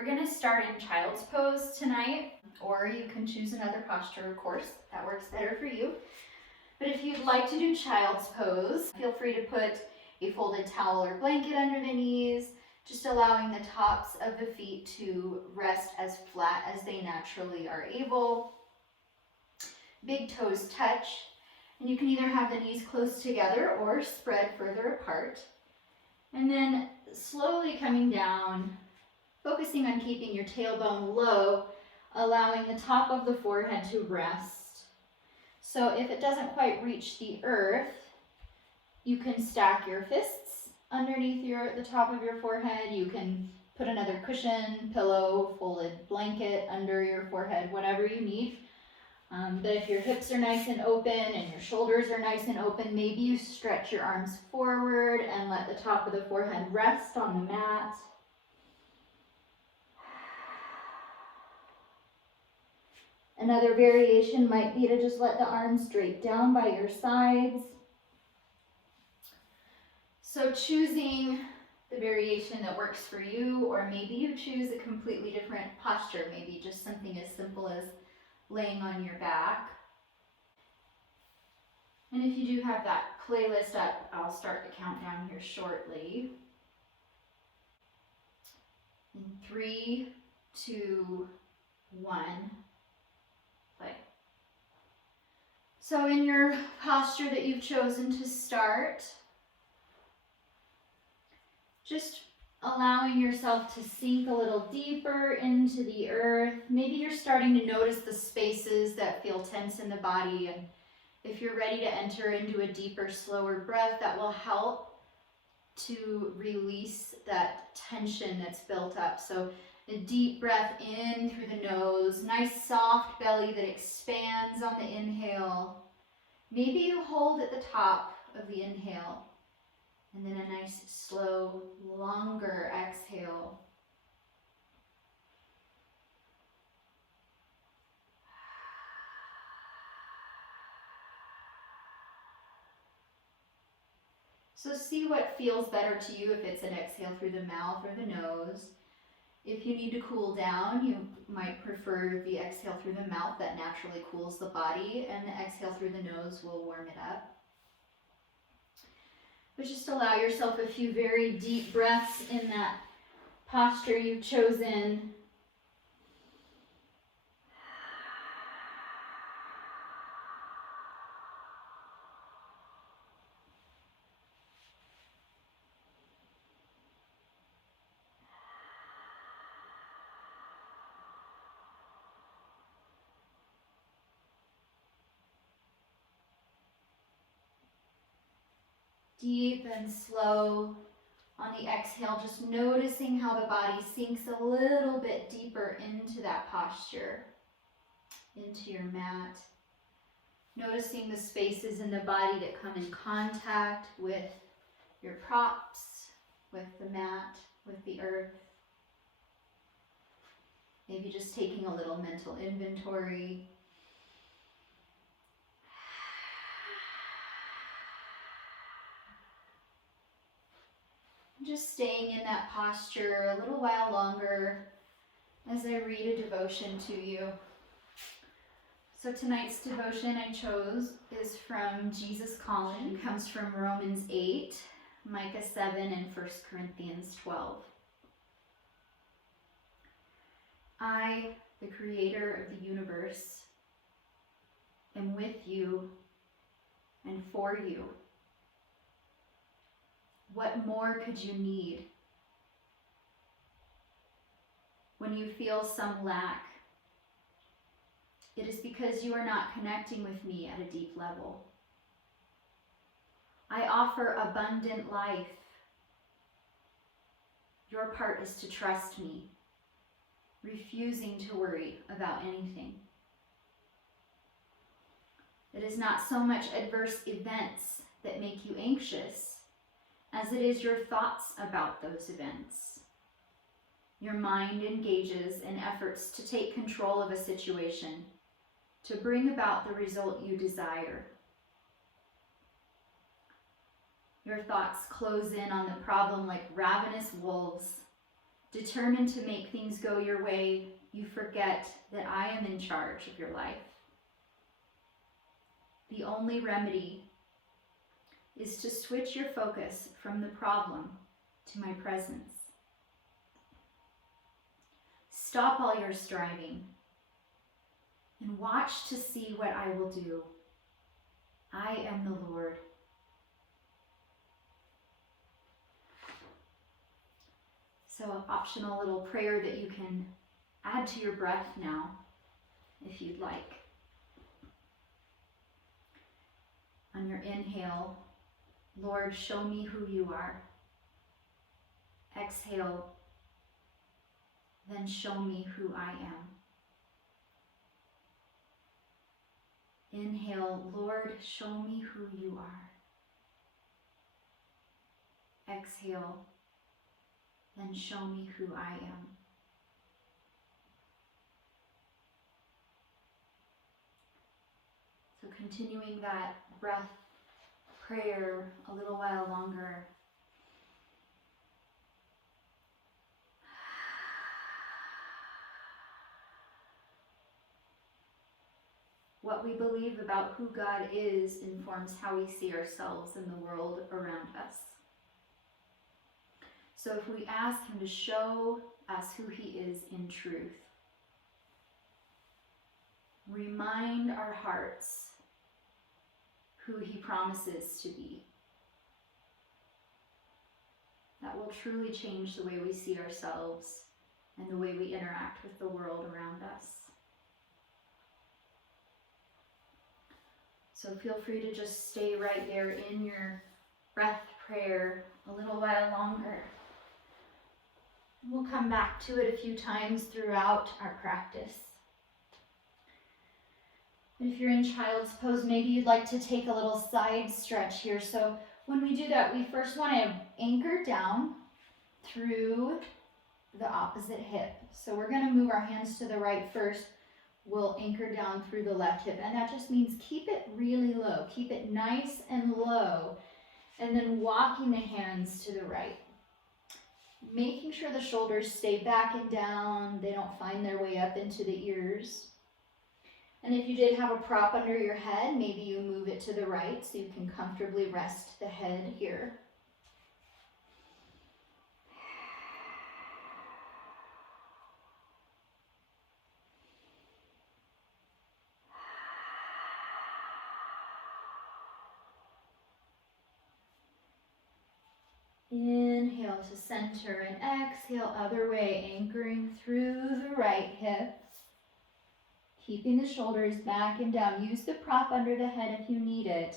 We're going to start in child's pose tonight, or you can choose another posture, of course, that works better for you. But if you'd like to do child's pose, feel free to put a folded towel or blanket under the knees, just allowing the tops of the feet to rest as flat as they naturally are able. Big toes touch, and you can either have the knees close together or spread further apart. And then slowly coming down, focusing on keeping your tailbone low, allowing the top of the forehead to rest. So if it doesn't quite reach the earth, you can stack your fists underneath the top of your forehead. You can put another cushion, pillow, folded blanket under your forehead, whatever you need. But if your hips are nice and open and your shoulders are nice and open, maybe you stretch your arms forward and let the top of the forehead rest on the mat. Another variation might be to just let the arms drape down by your sides. So choosing the variation that works for you, or maybe you choose a completely different posture, maybe just something as simple as laying on your back. And if you do have that playlist up, I'll start the countdown here shortly. In 3, 2, 1, play. So in your posture that you've chosen to start, just allowing yourself to sink a little deeper into the earth. Maybe you're starting to notice the spaces that feel tense in the body, and if you're ready to enter into a deeper, slower breath, that will help to release that tension that's built up. So a deep breath in through the nose, nice soft belly that expands on the inhale. Maybe you hold at the top of the inhale, and then a nice, slow, longer exhale. So see what feels better to you, if it's an exhale through the mouth or the nose. If you need to cool down, you might prefer the exhale through the mouth. That naturally cools the body, and the exhale through the nose will warm it up. But just allow yourself a few very deep breaths in that posture you've chosen. Deep and slow on the exhale, just noticing how the body sinks a little bit deeper into that posture, into your mat. Noticing the spaces in the body that come in contact with your props, with the mat, with the earth. Maybe just taking a little mental inventory. Just staying in that posture a little while longer as I read a devotion to you. So tonight's devotion I chose is from Jesus Calling. It comes from Romans 8, Micah 7, and 1 Corinthians 12. I, the creator of the universe, am with you and for you. What more could you need? When you feel some lack, it is because you are not connecting with me at a deep level. I offer abundant life. Your part is to trust me, refusing to worry about anything. It is not so much adverse events that make you anxious as it is your thoughts about those events. Your mind engages in efforts to take control of a situation, to bring about the result you desire. Your thoughts close in on the problem like ravenous wolves, Determined to make things go your way, you forget that I am in charge of your life. The only remedy is to switch your focus from the problem to my presence. Stop all your striving and watch to see what I will do. I am the Lord. So an optional little prayer that you can add to your breath now, if you'd like. On your inhale, Lord, show me who you are. Exhale, then show me who I am. Inhale, Lord, show me who you are. Exhale, then show me who I am. So continuing that breath prayer a little while longer. What we believe about who God is informs how we see ourselves in the world around us. So if we ask him to show us who he is in truth, remind our hearts who he promises to be, that will truly change the way we see ourselves and the way we interact with the world around us. So feel free to just stay right there in your breath prayer a little while longer. We'll come back to it a few times throughout our practice. If you're in child's pose, maybe you'd like to take a little side stretch here. So when we do that, we first want to anchor down through the opposite hip. So we're going to move our hands to the right first. We'll anchor down through the left hip. And that just means keep it really low. Keep it nice and low. And then walking the hands to the right. Making sure the shoulders stay back and down. They don't find their way up into the ears. And if you did have a prop under your head, maybe you move it to the right so you can comfortably rest the head here. Inhale to center and exhale other way, anchoring through the right hip. Keeping the shoulders back and down. Use the prop under the head if you need it.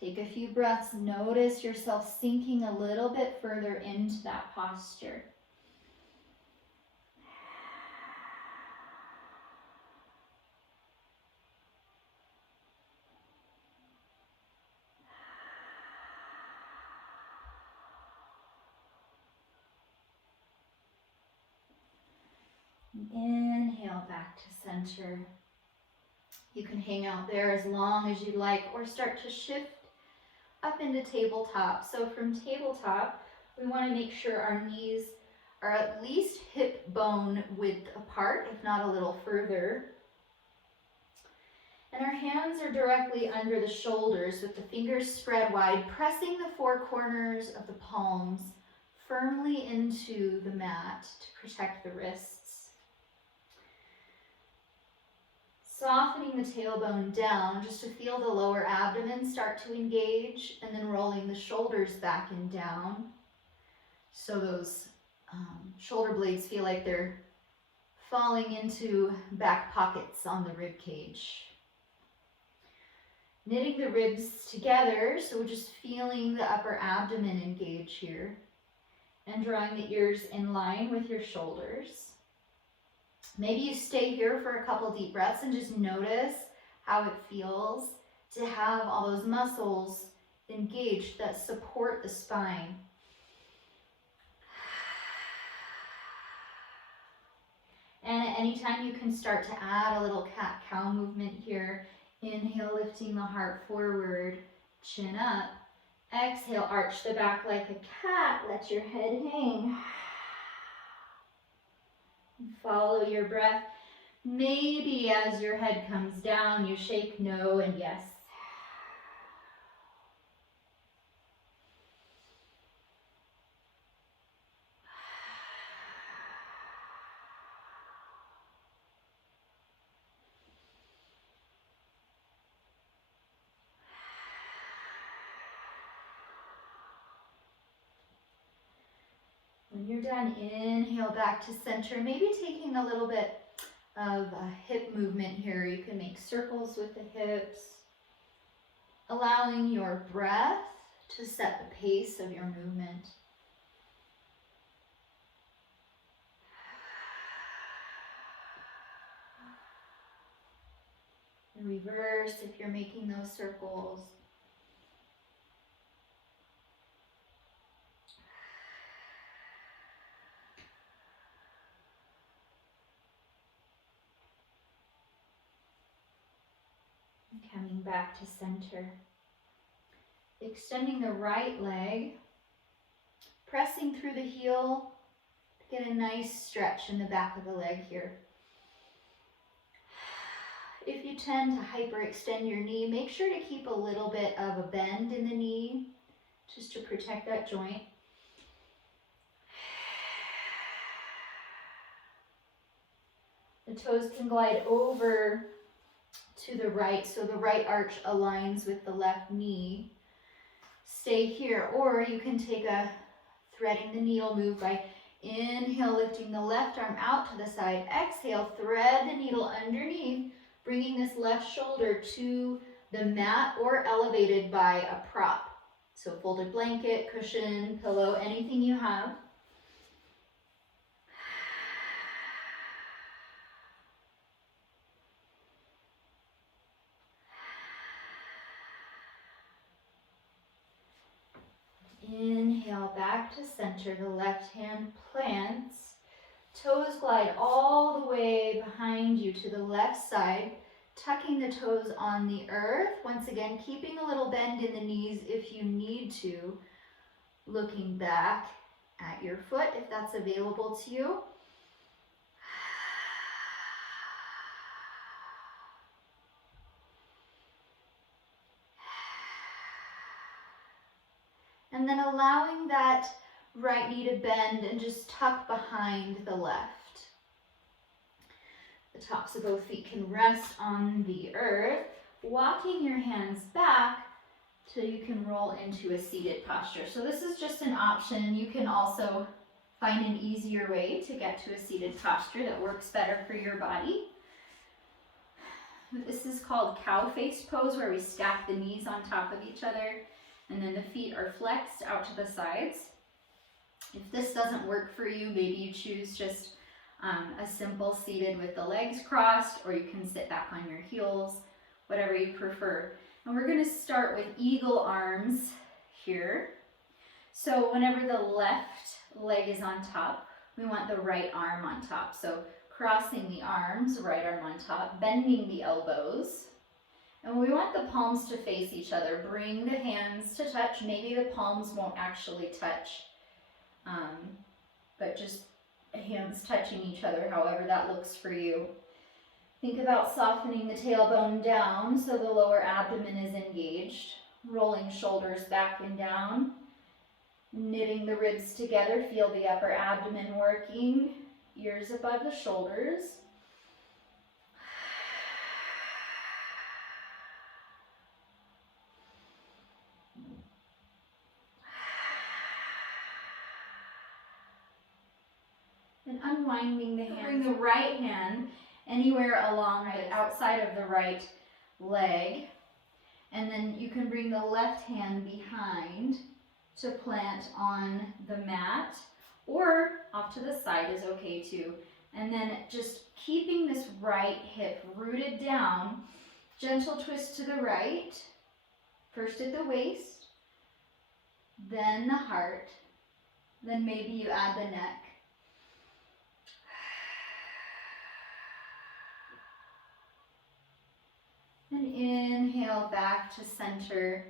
Take a few breaths. Notice yourself sinking a little bit further into that posture. Inhale back to center. You can hang out there as long as you'd like or start to shift up into tabletop. So from tabletop, we want to make sure our knees are at least hip bone width apart, if not a little further. And our hands are directly under the shoulders with the fingers spread wide, pressing the four corners of the palms firmly into the mat to protect the wrists. Softening the tailbone down just to feel the lower abdomen start to engage, and then rolling the shoulders back and down so those shoulder blades feel like they're falling into back pockets on the rib cage. Knitting the ribs together, so we're just feeling the upper abdomen engage here, and drawing the ears in line with your shoulders. Maybe you stay here for a couple deep breaths and just notice how it feels to have all those muscles engaged that support the spine. And at any time you can start to add a little cat-cow movement here. Inhale, lifting the heart forward, chin up. Exhale, arch the back like a cat. Let your head hang. Follow your breath. Maybe as your head comes down, you shake no and yes. When you're done, inhale back to center, maybe taking a little bit of a hip movement here. You can make circles with the hips, allowing your breath to set the pace of your movement. And reverse if you're making those circles. Coming back to center. Extending the right leg, pressing through the heel to get a nice stretch in the back of the leg here. If you tend to hyperextend your knee, make sure to keep a little bit of a bend in the knee just to protect that joint. The toes can glide over to the right, so the right arch aligns with the left knee. Stay here, or you can take a threading the needle move by inhale, lifting the left arm out to the side. Exhale, thread the needle underneath, bringing this left shoulder to the mat or elevated by a prop. So folded blanket, cushion, pillow, anything you have. Inhale back to center, the left hand plants. Toes glide all the way behind you to the left side, tucking the toes on the earth. Once again, keeping a little bend in the knees if you need to. Looking back at your foot if that's available to you. And then allowing that right knee to bend and just tuck behind the left. The tops of both feet can rest on the earth, walking your hands back till you can roll into a seated posture. So this is just an option. You can also find an easier way to get to a seated posture that works better for your body. This is called cow face pose, where we stack the knees on top of each other and then the feet are flexed out to the sides. If this doesn't work for you, maybe you choose just a simple seated with the legs crossed, or you can sit back on your heels, whatever you prefer. And we're going to start with eagle arms here. So whenever the left leg is on top, we want the right arm on top. So crossing the arms, right arm on top, bending the elbows. And we want the palms to face each other. Bring the hands to touch. Maybe the palms won't actually touch, but just hands touching each other, however that looks for you. Think about softening the tailbone down so the lower abdomen is engaged. Rolling shoulders back and down. Knitting the ribs together. Feel the upper abdomen working. Ears above the shoulders. And unwinding the hand. Bring the right hand anywhere along the outside of the right leg. And then you can bring the left hand behind to plant on the mat, or off to the side is okay too. And then just keeping this right hip rooted down, gentle twist to the right, first at the waist, then the heart, then maybe you add the neck. And inhale back to center.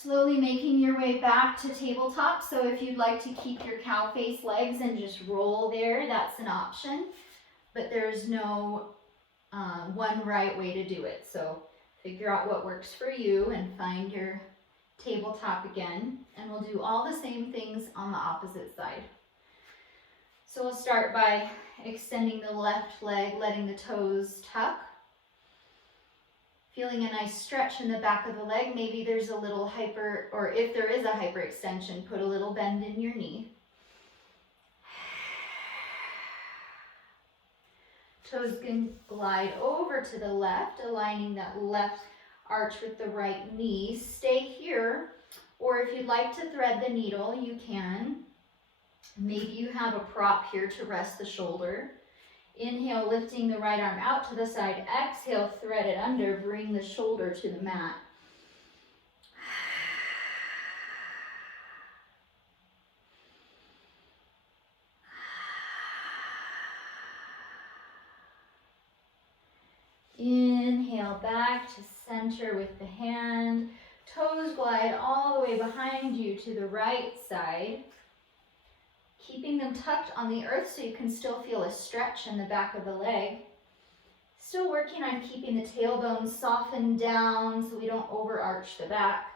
Slowly making your way back to tabletop. So if you'd like to keep your cow face legs and just roll there, that's an option. But there's no one right way to do it. So figure out what works for you and find your tabletop again. And we'll do all the same things on the opposite side. So we'll start by extending the left leg, letting the toes tuck. Feeling a nice stretch in the back of the leg. Maybe there's a little or if there is a hyperextension, put a little bend in your knee. Toes can glide over to the left, aligning that left arch with the right knee. Stay here, or if you'd like to thread the needle, you can. Maybe you have a prop here to rest the shoulder. Inhale, lifting the right arm out to the side. Exhale, thread it under, bring the shoulder to the mat. Inhale, back to center with the hand. Toes glide all the way behind you to the right side. Keeping them tucked on the earth so you can still feel a stretch in the back of the leg. Still working on keeping the tailbone softened down so we don't overarch the back.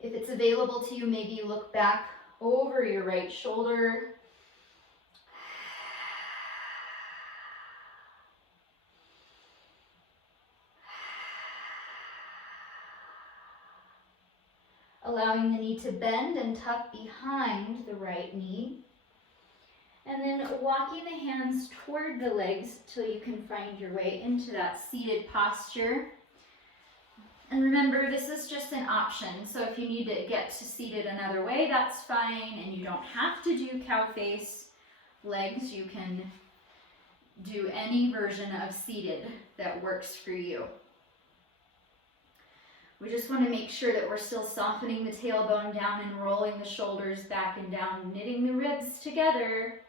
If it's available to you, maybe you look back over your right shoulder. Allowing the knee to bend and tuck behind the right knee. And then walking the hands toward the legs till you can find your way into that seated posture. And remember, this is just an option. So if you need to get to seated another way, that's fine. And you don't have to do cow face legs. You can do any version of seated that works for you. We just want to make sure that we're still softening the tailbone down and rolling the shoulders back and down, knitting the ribs together,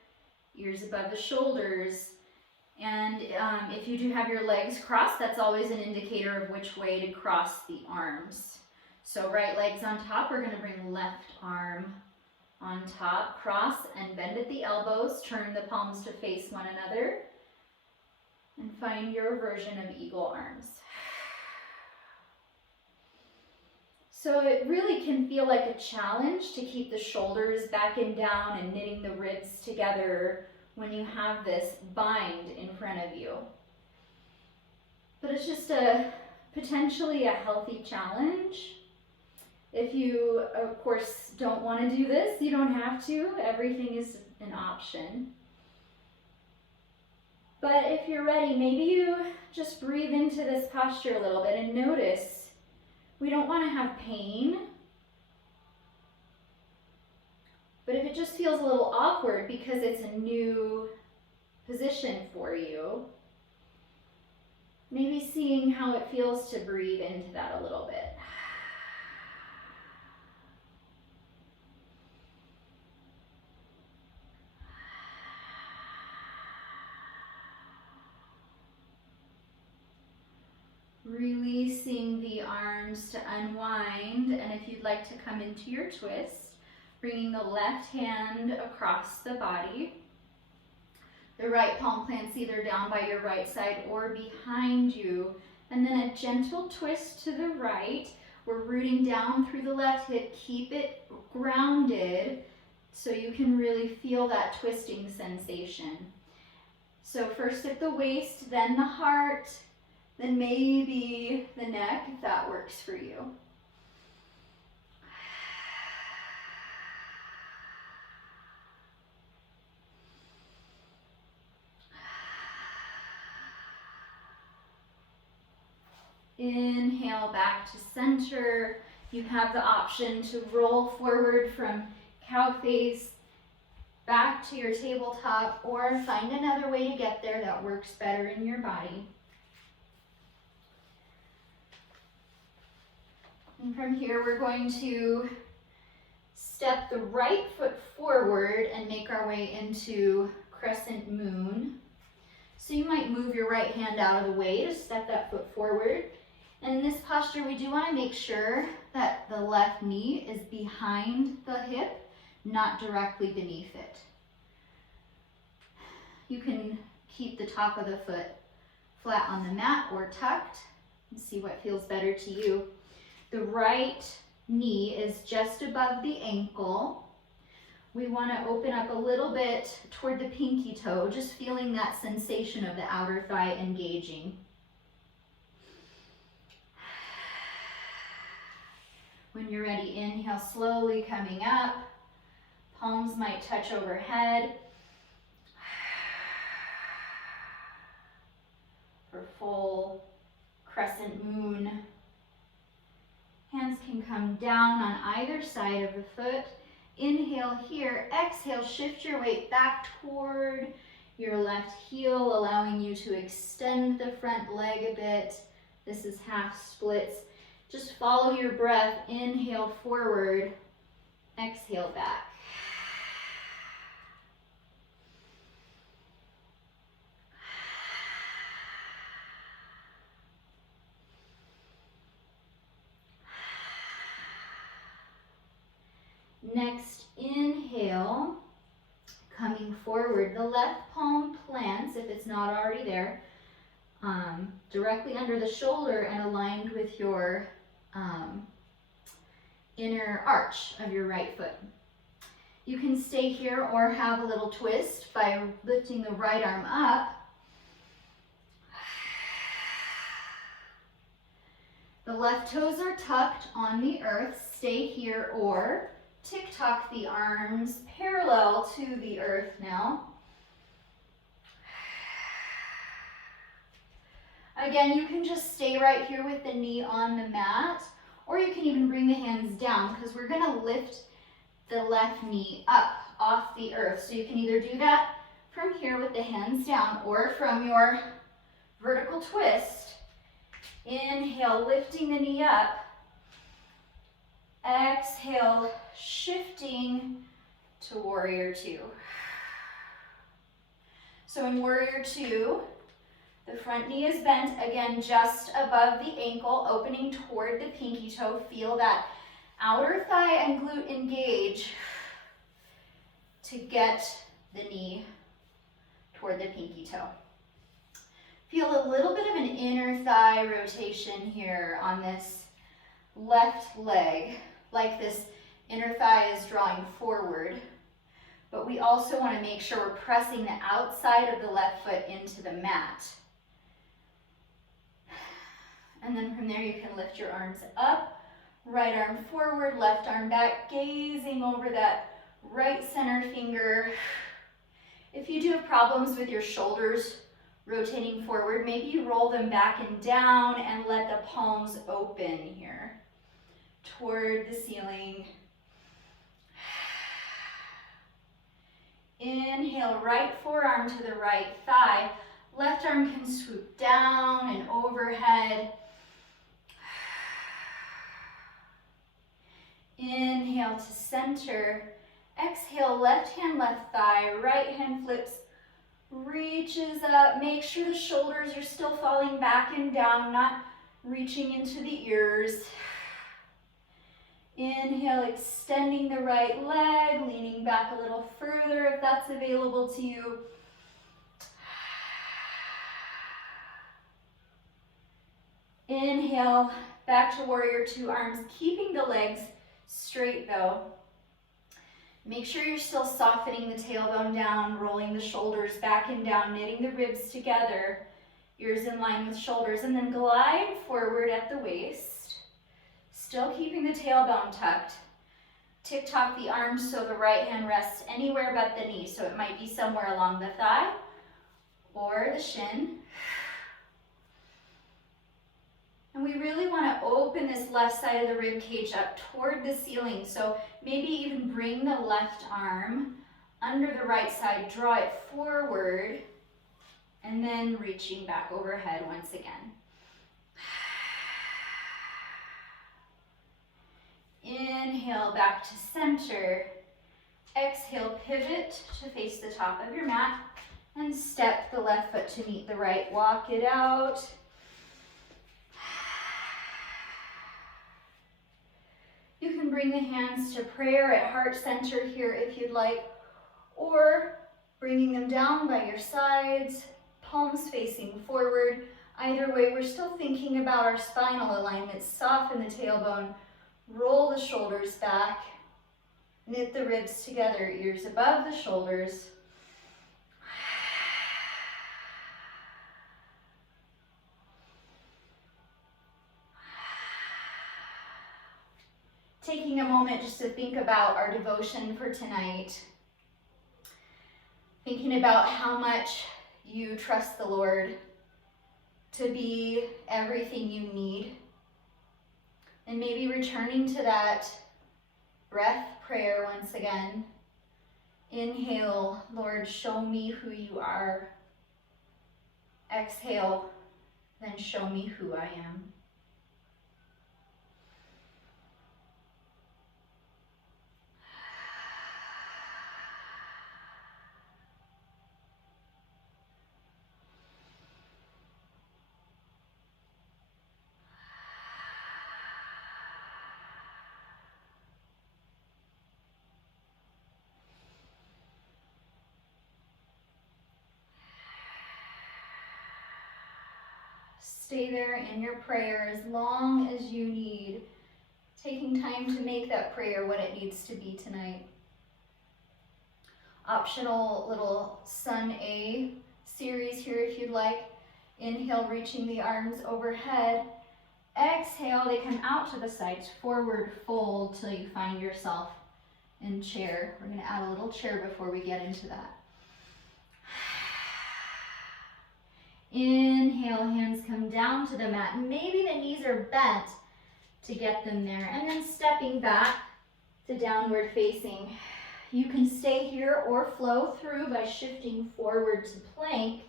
ears above the shoulders. And if you do have your legs crossed, that's always an indicator of which way to cross the arms. So right leg's on top, we're going to bring left arm on top, cross and bend at the elbows, turn the palms to face one another, and find your version of eagle arms. So it really can feel like a challenge to keep the shoulders back and down and knitting the ribs together when you have this bind in front of you. But it's just potentially a healthy challenge. If you, of course, don't want to do this, you don't have to. Everything is an option. But if you're ready, maybe you just breathe into this posture a little bit and notice. We don't want to have pain, but if it just feels a little awkward because it's a new position for you, maybe seeing how it feels to breathe into that a little bit. Releasing the arms to unwind, and if you'd like to come into your twist, bringing the left hand across the body. The right palm plants either down by your right side or behind you, and then a gentle twist to the right. We're rooting down through the left hip. Keep it grounded so you can really feel that twisting sensation. So first at the waist, then the heart, then maybe the neck, if that works for you. Inhale back to center. You have the option to roll forward from cow face back to your tabletop, or find another way to get there that works better in your body. And from here, we're going to step the right foot forward and make our way into crescent moon. So you might move your right hand out of the way to step that foot forward. And in this posture, we do want to make sure that the left knee is behind the hip, not directly beneath it. You can keep the top of the foot flat on the mat or tucked and see what feels better to you. The right knee is just above the ankle. We want to open up a little bit toward the pinky toe, just feeling that sensation of the outer thigh engaging. When you're ready, inhale, slowly coming up. Palms might touch overhead. For full crescent moon. Hands can come down on either side of the foot. Inhale here, exhale, shift your weight back toward your left heel, allowing you to extend the front leg a bit. This is half splits. Just follow your breath. Inhale forward, exhale back. Next, inhale, coming forward. The left palm plants, if it's not already there, directly under the shoulder and aligned with your inner arch of your right foot. You can stay here or have a little twist by lifting the right arm up. The left toes are tucked on the earth. Stay here or tick-tock the arms parallel to the earth now. Again, you can just stay right here with the knee on the mat, or you can even bring the hands down because we're going to lift the left knee up off the earth. So you can either do that from here with the hands down or from your vertical twist. Inhale, lifting the knee up. Exhale, shifting to warrior two. So in warrior two, the front knee is bent, again, just above the ankle, opening toward the pinky toe. Feel that outer thigh and glute engage to get the knee toward the pinky toe. Feel a little bit of an inner thigh rotation here on this left leg, like this inner thigh is drawing forward. But we also want to make sure we're pressing the outside of the left foot into the mat. And then from there you can lift your arms up, right arm forward, left arm back, gazing over that right center finger. If you do have problems with your shoulders rotating forward, maybe you roll them back and down and let the palms open here toward the ceiling. Inhale, right forearm to the right thigh. Left arm can swoop down and overhead. Inhale to center. Exhale, left hand, left thigh. Right hand flips, reaches up. Make sure the shoulders are still falling back and down, not reaching into the ears. Inhale, extending the right leg, leaning back a little further if that's available to you. Inhale, back to warrior two, arms keeping the legs straight though. Make sure you're still softening the tailbone down, rolling the shoulders back and down, knitting the ribs together, ears in line with shoulders, and then glide forward at the waist, still keeping the tailbone tucked. Tick-tock the arms so the right hand rests anywhere but the knee, so it might be somewhere along the thigh or the shin. And we really want to open this left side of the rib cage up toward the ceiling. So maybe even bring the left arm under the right side, draw it forward, and then reaching back overhead once again. Inhale, back to center. Exhale, pivot to face the top of your mat and step the left foot to meet the right. Walk it out. You can bring the hands to prayer at heart center here if you'd like, or bringing them down by your sides, palms facing forward. Either way, we're still thinking about our spinal alignment. Soften the tailbone, roll the shoulders back, knit the ribs together, ears above the shoulders. Taking a moment just to think about our devotion for tonight. Thinking about how much you trust the Lord to be everything you need. And maybe returning to that breath prayer once again. Inhale, Lord, show me who you are. Exhale, then show me who I am. Stay there in your prayer as long as you need, taking time to make that prayer what it needs to be tonight. Optional little Sun A series here if you'd like. Inhale, reaching the arms overhead. Exhale, they come out to the sides, forward fold till you find yourself in chair. We're going to add a little chair before we get into that. Inhale, hands come down to the mat. Maybe the knees are bent to get them there. And then stepping back to downward facing. You can stay here or flow through by shifting forward to plank.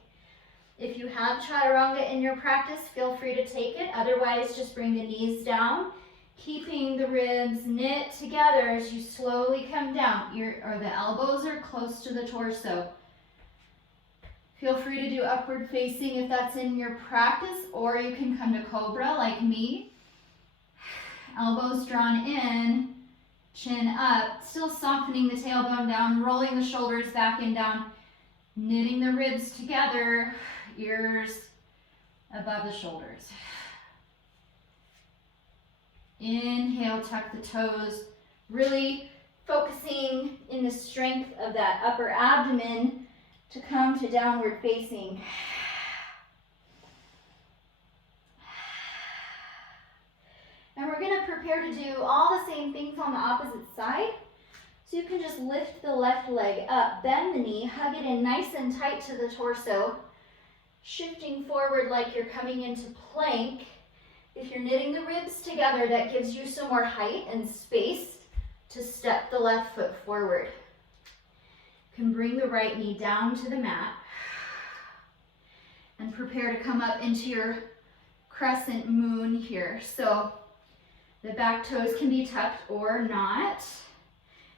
If you have chaturanga in your practice, feel free to take it. Otherwise, just bring the knees down, keeping the ribs knit together as you slowly come down. The elbows are close to the torso. Feel free to do upward facing if that's in your practice, or you can come to cobra like me. Elbows drawn in, chin up, still softening the tailbone down, rolling the shoulders back and down, knitting the ribs together, ears above the shoulders. Inhale, tuck the toes, really focusing in the strength of that upper abdomen to come to downward facing. And we're going to prepare to do all the same things on the opposite side. So you can just lift the left leg up, bend the knee, hug it in nice and tight to the torso, shifting forward like you're coming into plank. If you're knitting the ribs together, that gives you some more height and space to step the left foot forward. You can bring the right knee down to the mat and prepare to come up into your crescent moon here. So the back toes can be tucked or not,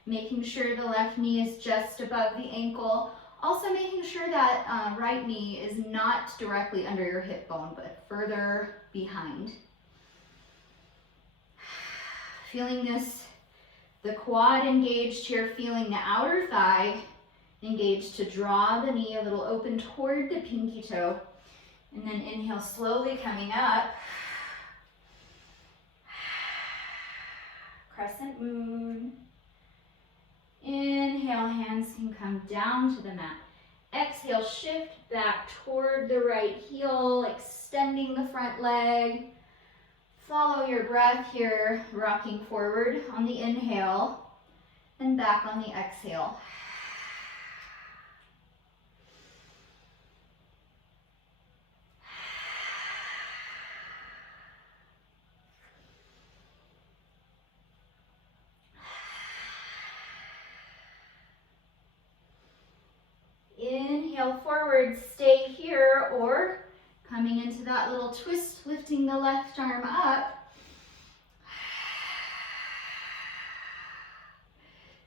making sure the left knee is just above the ankle. Also making sure that right knee is not directly under your hip bone, but further behind. Feeling this, the quad engaged here, feeling the outer thigh engaged to draw the knee a little open toward the pinky toe. And then inhale, slowly coming up. Crescent moon. Inhale, hands can come down to the mat. Exhale, shift back toward the right heel, extending the front leg. Follow your breath here, rocking forward on the inhale and back on the exhale. Inhale forward, stay here, or coming into that little twist, lifting the left arm up.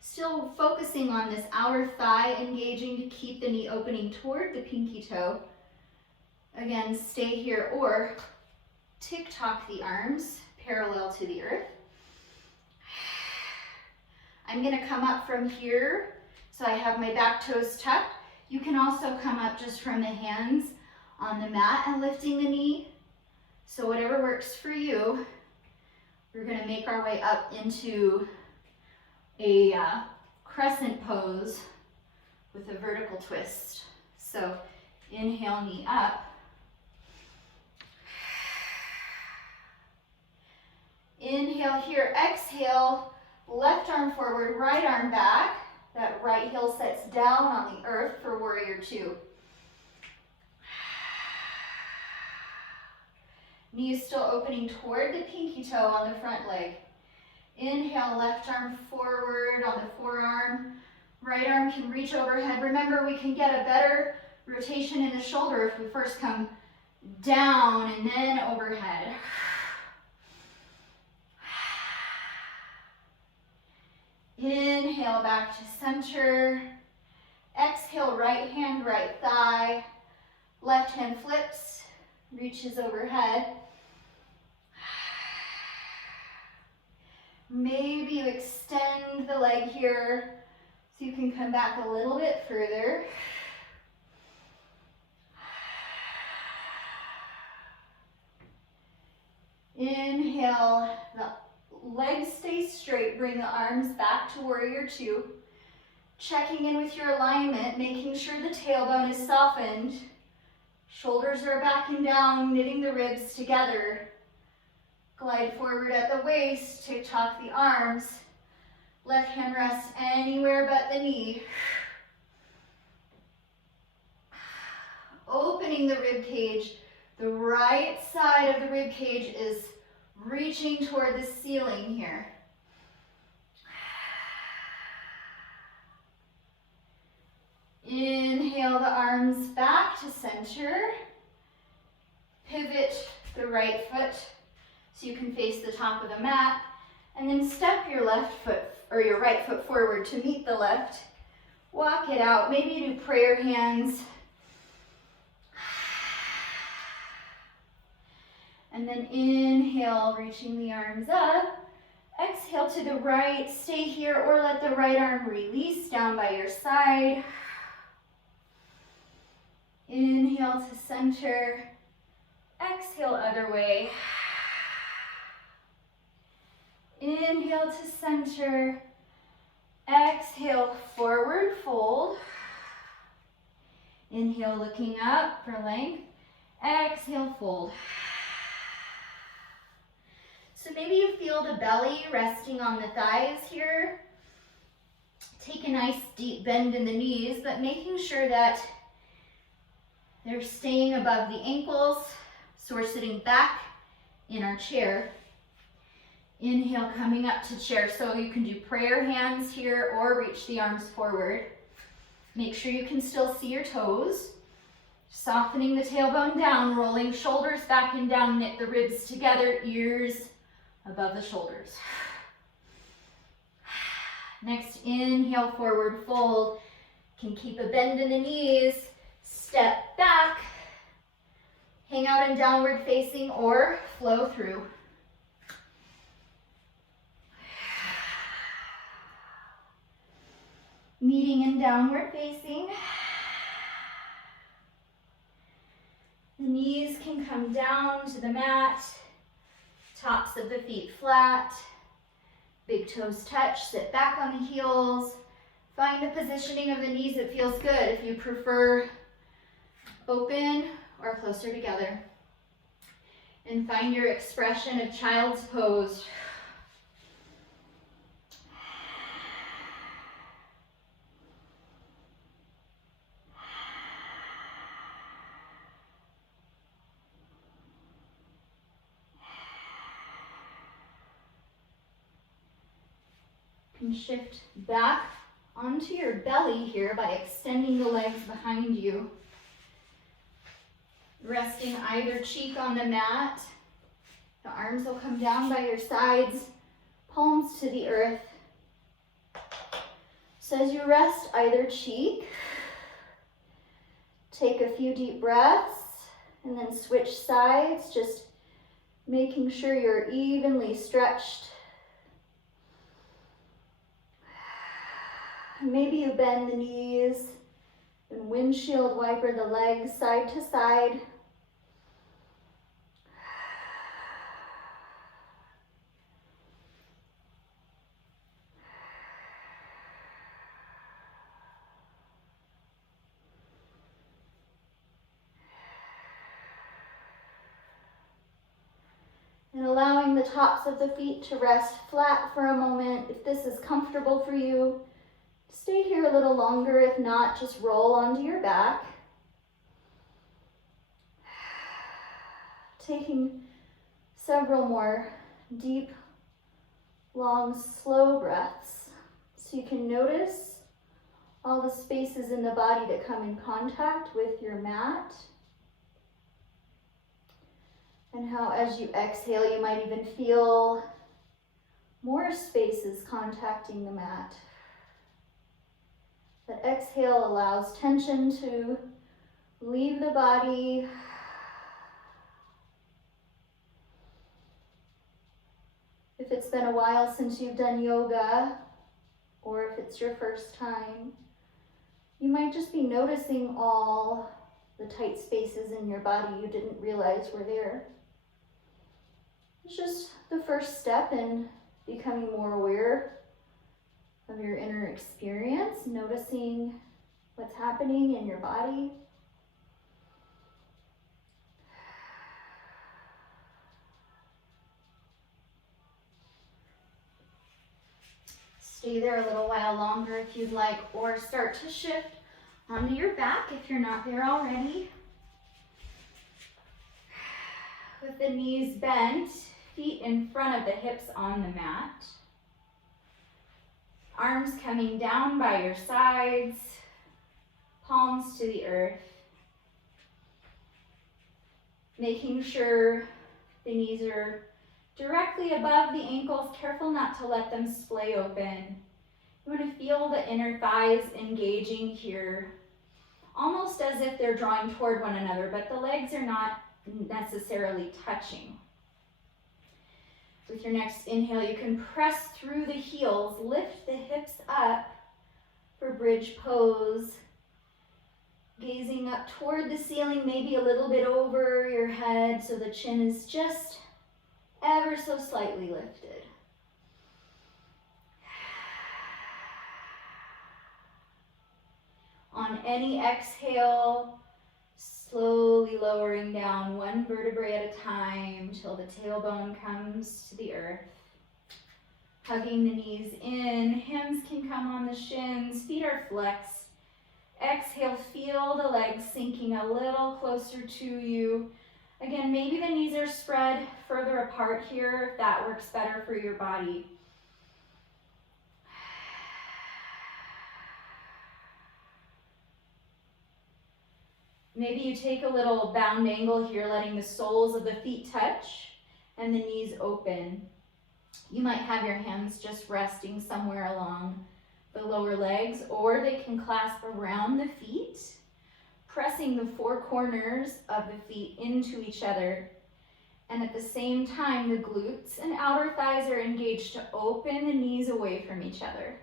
Still focusing on this outer thigh, engaging to keep the knee opening toward the pinky toe. Again, stay here, or tick-tock the arms parallel to the earth. I'm gonna come up from here, so I have my back toes tucked. You can also come up just from the hands on the mat and lifting the knee. So whatever works for you. We're gonna make our way up into a crescent pose with a vertical twist. So inhale, knee up. Inhale here, exhale, left arm forward, right arm back. That right heel sets down on the earth for warrior two. Knees still opening toward the pinky toe on the front leg. Inhale, left arm forward on the forearm. Right arm can reach overhead. Remember, we can get a better rotation in the shoulder if we first come down and then overhead. Inhale, back to center. Exhale, right hand, right thigh. Left hand flips, reaches overhead. Maybe you extend the leg here so you can come back a little bit further. Inhale, the legs stay straight, bring the arms back to warrior two. Checking in with your alignment, making sure the tailbone is softened. Shoulders are back and down, knitting the ribs together. Glide forward at the waist, tick-tock the arms. Left hand rests anywhere but the knee. Opening the rib cage. The right side of the rib cage is reaching toward the ceiling here. Inhale the arms back to center. Pivot the right foot so you can face the top of the mat. And then step your left foot or your right foot forward to meet the left. Walk it out. Maybe do prayer hands. And then inhale, reaching the arms up. Exhale to the right. Stay here or let the right arm release down by your side. Inhale to center. Exhale, other way. Inhale to center. Exhale, forward fold. Inhale, looking up for length. Exhale, fold. So maybe you feel the belly resting on the thighs here. Take a nice deep bend in the knees, but making sure that they're staying above the ankles. So we're sitting back in our chair. Inhale, coming up to chair. So you can do prayer hands here or reach the arms forward. Make sure you can still see your toes. Softening the tailbone down, rolling shoulders back and down, knit the ribs together, ears above the shoulders. Next, inhale, forward fold. Can keep a bend in the knees. Step back. Hang out in downward facing or flow through. Meeting in downward facing. The knees can come down to the mat. Tops of the feet flat. Big toes touch. Sit back on the heels. Find the positioning of the knees that feels good. If you prefer open or closer together. And find your expression of child's pose. And shift back onto your belly here by extending the legs behind you. Resting either cheek on the mat. The arms will come down by your sides, palms to the earth. So as you rest either cheek, take a few deep breaths and then switch sides, just making sure you're evenly stretched. Maybe you bend the knees and windshield wiper the legs side to side. And allowing the tops of the feet to rest flat for a moment. If this is comfortable for you, stay here a little longer. If not, just roll onto your back. Taking several more deep, long, slow breaths so you can notice all the spaces in the body that come in contact with your mat. And how as you exhale, you might even feel more spaces contacting the mat. That exhale allows tension to leave the body. If it's been a while since you've done yoga, or if it's your first time, you might just be noticing all the tight spaces in your body you didn't realize were there. It's just the first step in becoming more aware of your inner experience, noticing what's happening in your body. Stay there a little while longer if you'd like, or start to shift onto your back if you're not there already. With the knees bent, feet in front of the hips on the mat. Arms coming down by your sides, palms to the earth. Making sure the knees are directly above the ankles, careful not to let them splay open. You want to feel the inner thighs engaging here, almost as if they're drawing toward one another, but the legs are not necessarily touching. With your next inhale, you can press through the heels, lift the hips up for bridge pose. Gazing up toward the ceiling, maybe a little bit over your head, so the chin is just ever so slightly lifted. On any exhale, slowly lowering down one vertebrae at a time till the tailbone comes to the earth. Hugging the knees in, hands can come on the shins, feet are flexed. Exhale, feel the legs sinking a little closer to you. Again, maybe the knees are spread further apart here if that works better for your body. Maybe you take a little bound angle here, letting the soles of the feet touch and the knees open. You might have your hands just resting somewhere along the lower legs, or they can clasp around the feet, pressing the four corners of the feet into each other. And at the same time, the glutes and outer thighs are engaged to open the knees away from each other.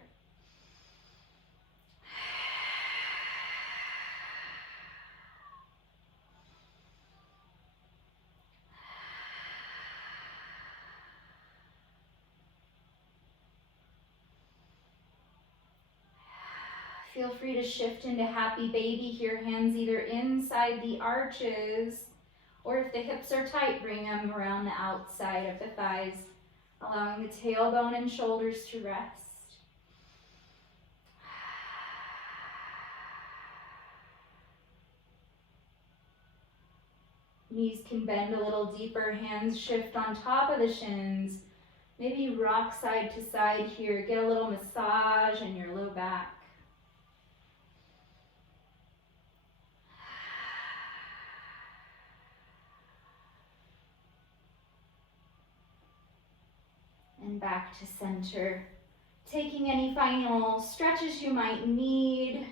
Feel free to shift into happy baby here, hands either inside the arches, or if the hips are tight, bring them around the outside of the thighs, allowing the tailbone and shoulders to rest. Knees can bend a little deeper, hands shift on top of the shins. Maybe rock side to side here, get a little massage in your low back. And back to center. Taking any final stretches you might need,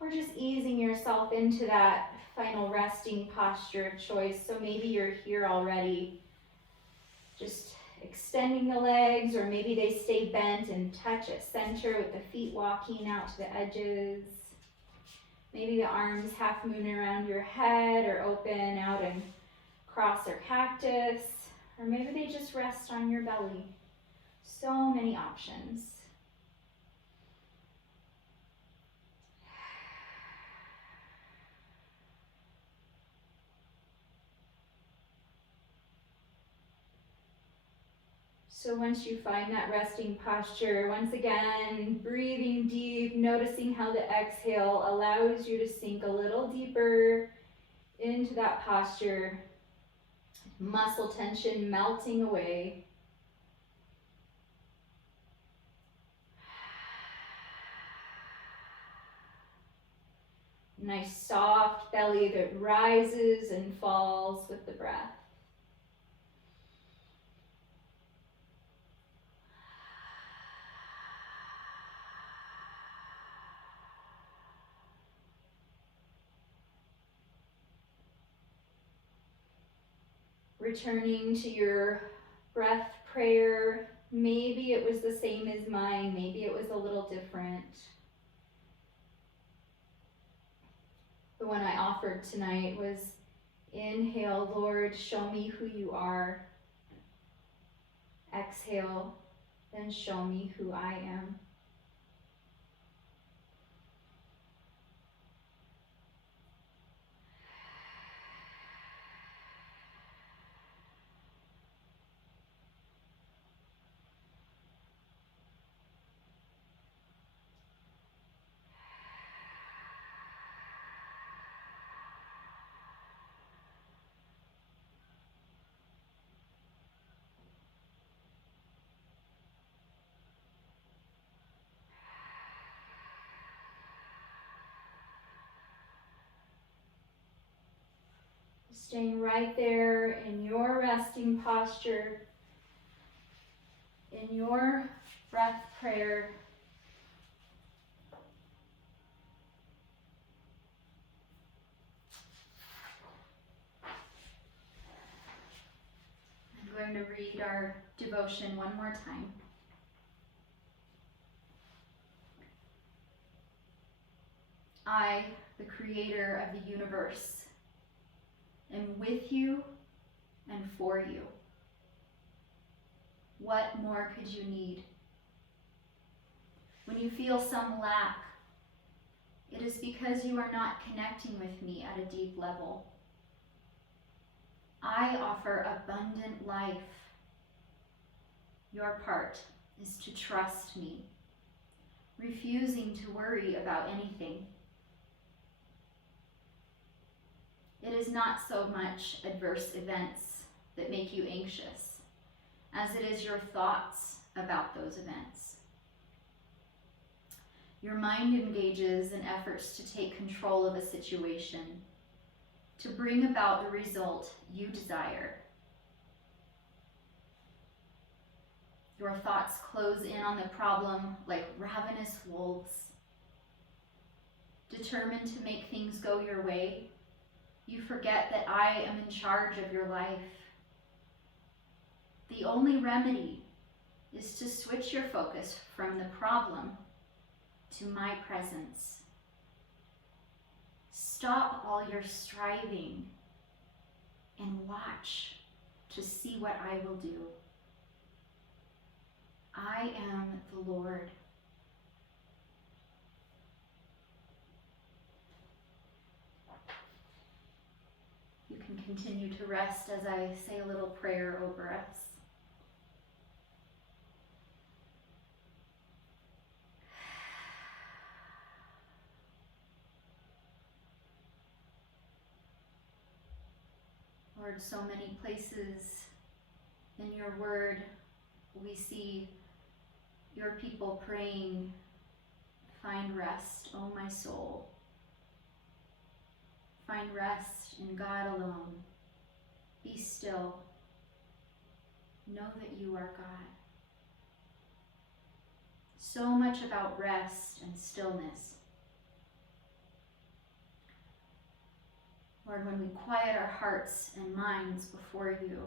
or just easing yourself into that final resting posture of choice. So maybe you're here already, just extending the legs, or maybe they stay bent and touch at center with the feet walking out to the edges. Maybe the arms half moon around your head or open out and cross or cactus, or maybe they just rest on your belly. So many options. So once you find that resting posture, once again, breathing deep, noticing how the exhale allows you to sink a little deeper into that posture, muscle tension melting away. Nice soft belly that rises and falls with the breath. Returning to your breath prayer. Maybe it was the same as mine, maybe it was a little different. The one I offered tonight was, inhale, Lord, show me who you are. Exhale, then show me who I am. Staying right there in your resting posture, in your breath prayer. I'm going to read our devotion one more time. I, the creator of the universe, am with you and for you. What more could you need? When you feel some lack, it is because you are not connecting with me at a deep level. I offer abundant life. Your part is to trust me, refusing to worry about anything. It is not so much adverse events that make you anxious, as it is your thoughts about those events. Your mind engages in efforts to take control of a situation, to bring about the result you desire. Your thoughts close in on the problem like ravenous wolves. Determined to make things go your way, you forget that I am in charge of your life. The only remedy is to switch your focus from the problem to my presence. Stop all your striving and watch to see what I will do. I am the Lord. You can continue to rest as I say a little prayer over us. Lord, so many places in your word we see your people praying, find rest, O my soul. Find rest in God alone. Be still. Know that you are God. So much about rest and stillness. Lord, when we quiet our hearts and minds before you,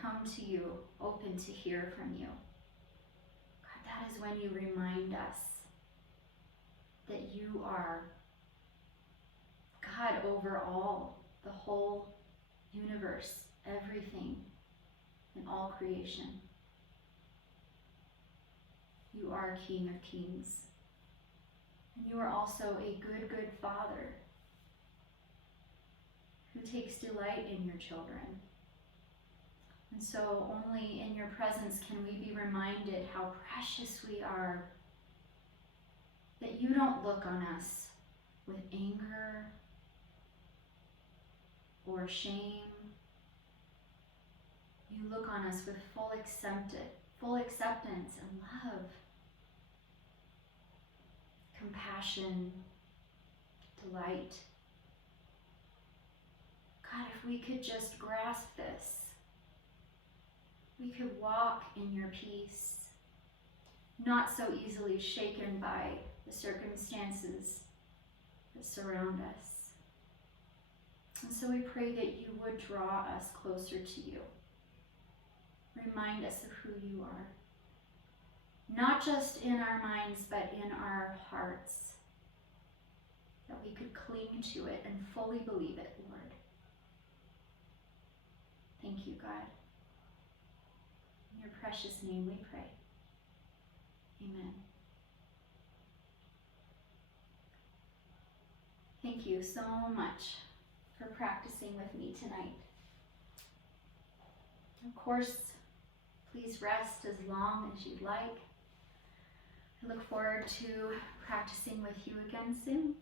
come to you open to hear from you. God, that is when you remind us that you are God over all, the whole universe, everything, and all creation. You are King of Kings. And you are also a good, good Father who takes delight in your children. And so only in your presence can we be reminded how precious we are, that you don't look on us with anger or shame. You look on us with full acceptance and love, compassion, delight. God, if we could just grasp this, we could walk in your peace, not so easily shaken by the circumstances that surround us. And so we pray that you would draw us closer to you. Remind us of who you are, not just in our minds, but in our hearts, that we could cling to it and fully believe it, Lord. Thank you, God. In your precious name we pray. Amen. Thank you so much for practicing with me tonight. Of course, please rest as long as you'd like. I look forward to practicing with you again soon.